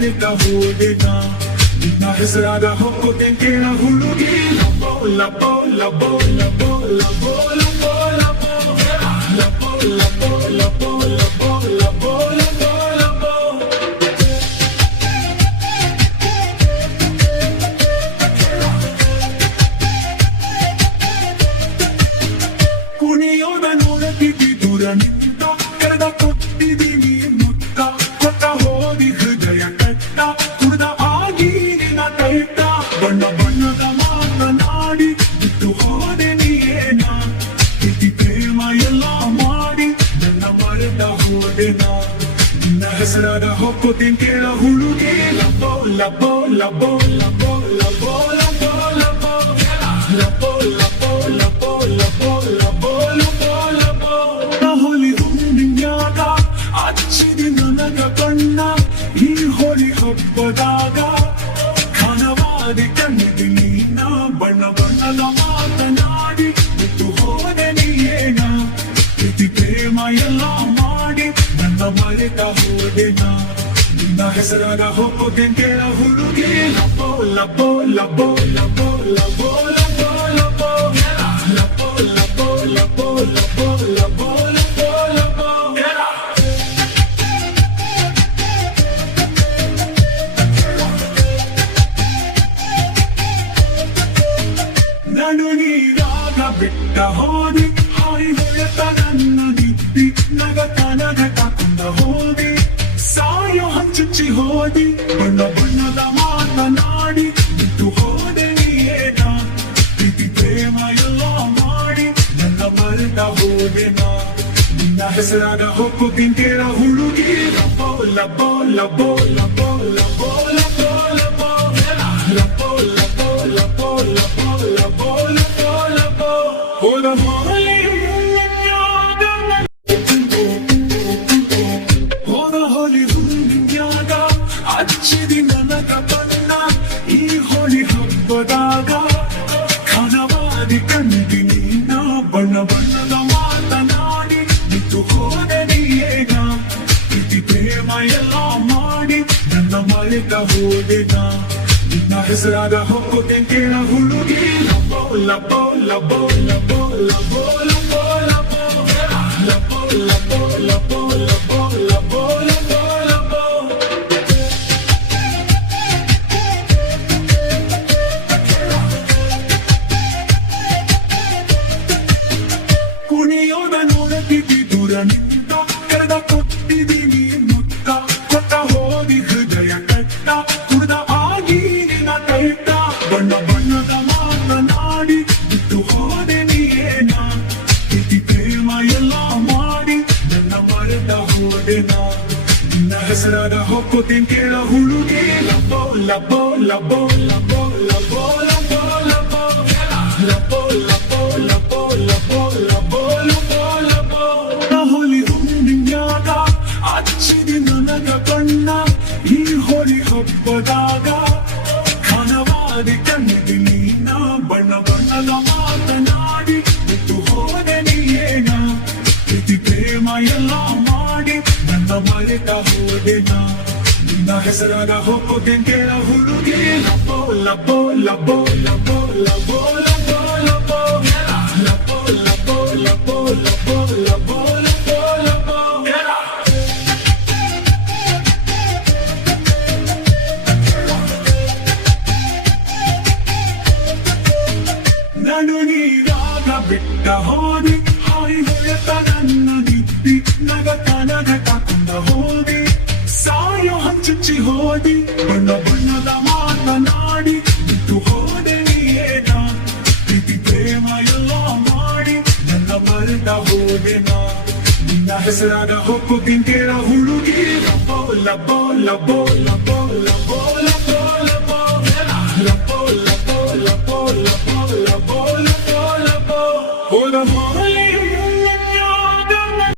ಮರೆತ ಹೋದೆನ ನಿನ್ನ ಹೆಸರಾದ ಹೋದೆ ಕೇಳ ಹುಡುಗಿ ಲಬೋ ಲಬೋ ಲಬೋ ಲಬೋ ಲಬೋ ಲಬೋ ಲಬೋ ಲಬೋ ಲಬೋ ಲಬೋ ಲಬೋ ಲಬೋ ಲಬೋ ಲಬೋ ಕುಣಿಯೋದ ನೋಡತಿದ್ದಿ ದೂರ ನಿಂತ ಕರೆದ ಕೊಟ್ಟಿದ್ದೀನಿ ಮುತ್ತ ಕೊಟ್ಟ ಹೋದಿ ಹೃದಯ ಕಟ್ಟ ಕುಡ್ದ ಆಗಿ ನಿನ್ನ ಕೈಟ ಬಣ್ಣ ಬಣ್ಣದ ಮಾತನಾಡಿ ಬಿಟ್ಟು ಹೋದೆ ನೀನ ಪ್ರೀತಿ ಪ್ರೇಮ ಎಲ್ಲ ಮಾಡಿ ನನ್ನ ಮರೆತ ಹೋದೆನ ನಿನ್ನ ಹೆಸರಾದ ಹೊಕ್ಕೋತೀನಿ ಕೇಳ ಹುಡುಗಿ ಲಬೋ ಲಬೋ ಲಬೋ ಲಬೋ ಲಬೋ ಲಬೋ ಲಬೋ ಲಬೋ ಲಬೋ ಲಬೋ ಲಬೋ ಲಬೋ ಲಬೋ ಲಬೋ ಹೋಲಿ ಹುಣ್ಣಿನ್ಯಾಗ ಹಚ್ಚಿದಿ ನನಗ ಕಣ್ಣ ಈ ಹೋಳಿ ಹಬ್ಬದಾಗ ಕನವಾದಿ ಕಣ್ಣಿದಿ ನೀನ ಬಣ್ಣ ಬಣ್ಣದ ಮಾತನಾಡಿ ಬಿಟ್ಟು ಹೋದೆ ನೀನ ಪ್ರೀತಿ ಪ್ರೇಮ ಎಲ್ಲ ಮಾಡಿ ನನ್ನ ಮರೆತ ಹೋದೆನ ನಿನ್ನ ಹೆಸರಾದ ಹೋಗೋದೇನ್ ಕೇಳ ಹುಡುಗಿ ಲಬೋ ಲಬೋ ಲಬೋ ಲಬೋ ಲಬೋ ಲಬೋ ಲಬೋ ಲಬೋ ಲಬೋ ಲಬೋ ಲಬೋ ಲಬೋ ಲಬೋ ಲಬೋ ನಡುನೀರಾಗ ಬಿಟ್ಟ ಹೋದಿ ಹಾಯಿ ಹೊಳೆತ ನನ್ನ ನಿದ್ದಿ ನಗತ ನಗತಕೊಂಡ ಹೋದಿ ಸಾಯೋ ಹಂಚುಚ್ಚಿ ಹೋದಿ ಬಣ್ಣ ಬಣ್ಣದ ಮಾತನಾಡಿ ಬಿಟ್ಟು ಹೋದೆ ನೀನ ಪ್ರೀತಿ ಪ್ರೇಮ ಎಲ್ಲ ಮಾಡಿ ನನ್ನ ಮರೆತ ಹೋದೆನ ನಿನ್ನ ಹೆಸರಾದ ಹೋಗ್ಕೋತೀನಿ ಕೇಳ ಹುಡುಗಿ ಲಬೋ ಲಬೋ ಲಬೋ ಲಬೋ ಲಬೋ ಲಬೋ ಲಬೋ ಲಬೋ ಲಬೋ ಲಬೋ ಲಬೋ ಲಬೋ ಲಬೋ ಲಬೋ ಹೋದ ಹೋಲಿ ಹೋದ ಹೋಲಿ ಹುಣ್ಣಿನ್ಯಾಗ ಹಚ್ಚಿದಿ ನನಗ ಬಣ್ಣ ಈ ಹೋಳಿ ಹಬ್ಬದಾಗ ಕನವಾದಿ ಕಣ್ಣಿದಿ ನೀನ ಬಣ್ಣ ಬಣ್ಣದ ಮಾತನಾಡಿ ಬಿಟ್ಟು ಹೋದೆ ನೀನ ಪ್ರೀತಿ ಪ್ರೇಮ ಎಲ್ಲ ಮಾಡಿ ನನ್ನ ಮರೆತ ಹೋದೆನ ನಿನ್ನ ಹೆಸರಾದ ಹೋಗೋದೇನ್ ಕೇಳ ಹುಡುಗಿ ಲಬೋ ಲಬೋ ಲಬೋ ಲಬೋ ಲಬೋ ಲಬೋ ಲಬೋ ಲಬೋ ಲಬೋ ಲಬೋ ಲಬೋ ಲಬೋ ಲಬೋ ಲಬೋ ಕುಣಿಯೋದ ನೋಡತಿದ್ದಿ ದೂರ ನಿಂತ ಕರೆದ ಕೊಟ್ಟಿದ್ದೀನಿ ಮುತ್ತ ಕೊಟ್ಟ ಹೋದಿ ಹೃದಯ ಕಟ್ಟ ಕುಡ್ದ ಆಗಿ ನಿನ್ನ ಕೈಟ ಬಣ್ಣ ಬಣ್ಣದ ಮಾತನಾಡಿ ಬಿಟ್ಟು ಹೋದೆ ನೀನ ಪ್ರೀತಿ ಪ್ರೇಮ ಎಲ್ಲ ಮಾಡಿ ನನ್ನ ಮರೆತ ಹೋದೆನ ನಿನ್ನ ಹೆಸರಾದ ಹೋಗ್ಕೋತೀನಿ ಕೇಳ ಹುಡುಗಿ ಲಬೋ ಲಬೋ ಲಬೋ ಲಬೋ ಲಬೋ ಲಬೋ ಲಬೋ ಲಬೋ ಲಬೋ ಲಬೋ ಲಬೋ ಲಬೋ ಲಬೋ ಲಬೋ ಹೋಲಿ ಹುಣ್ಣಿನ್ಯಾಗ ಹಚ್ಚಿದಿ ನನಗ ಕಣ್ಣ ಈ ಹೋಳಿ ಹಬ್ಬದಾಗ ಕನವಾದಿ ಕಣ್ಣಿದಿ ನೀನ ಬಣ್ಣ ಬಣ್ಣದ ಮಾತನಾಡಿ ಬಿಟ್ಟು ಹೋದೆ ನೀನ ಪ್ರೀತಿ ಪ್ರೇಮ ಎಲ್ಲ ಮಾಡಿ ನನ್ನ ಮರೆತ ಹೋದೆನ ನಿನ್ನ ಹೆಸರಾದ ಹೋಗೋದೇನ್ ಕೇಳ ಹುಡುಗಿ ಲಬೋ ಲಬೋ ಲಬೋ ಲಬೋ ಲಬೋ ಲಬೋ ಲಬೋ ಲಬೋ ಲಬೋ ಲಬೋ ಲಬೋ ಲಬೋ ಲಬೋ ಲಬೋ ನಡುನೀರಾಗ ಬಿಟ್ಟ ಹೋದಿ ಹಾಯಿ ಹೊಳೆತ ನನ್ನ ನಿದ್ದಿ ನಗತ ನಗತಕೊಂಡ ಹೋದಿ ಸಾಯೋ ಹಂಚುಚ್ಚಿ ಹೋದಿ ಬಣ್ಣ ಬಣ್ಣದ ಮಾತನಾಡಿ ಬಿಟ್ಟು ಹೋದೆ ನೀನ ಪ್ರೀತಿ ಪ್ರೇಮ ಎಲ್ಲ ಮಾಡಿ ನನ್ನ ಮರೆತ ಹೋದೆನ ನಿನ್ನ ಹೆಸರಾದ ಹೋಗ್ಕೋತೀನಿ ಕೇಳ ಹುಡುಗಿ ಲಬೋ ಲಬೋ ಲಬೋ ಲಬೋ ಲಬೋ ಲಬೋ ಲಬೋ ಲಬೋ ಲಬೋ ಲಬೋ ಲಬೋ ಲಬೋ ಲಬೋ ಲಬೋ ಹೋದ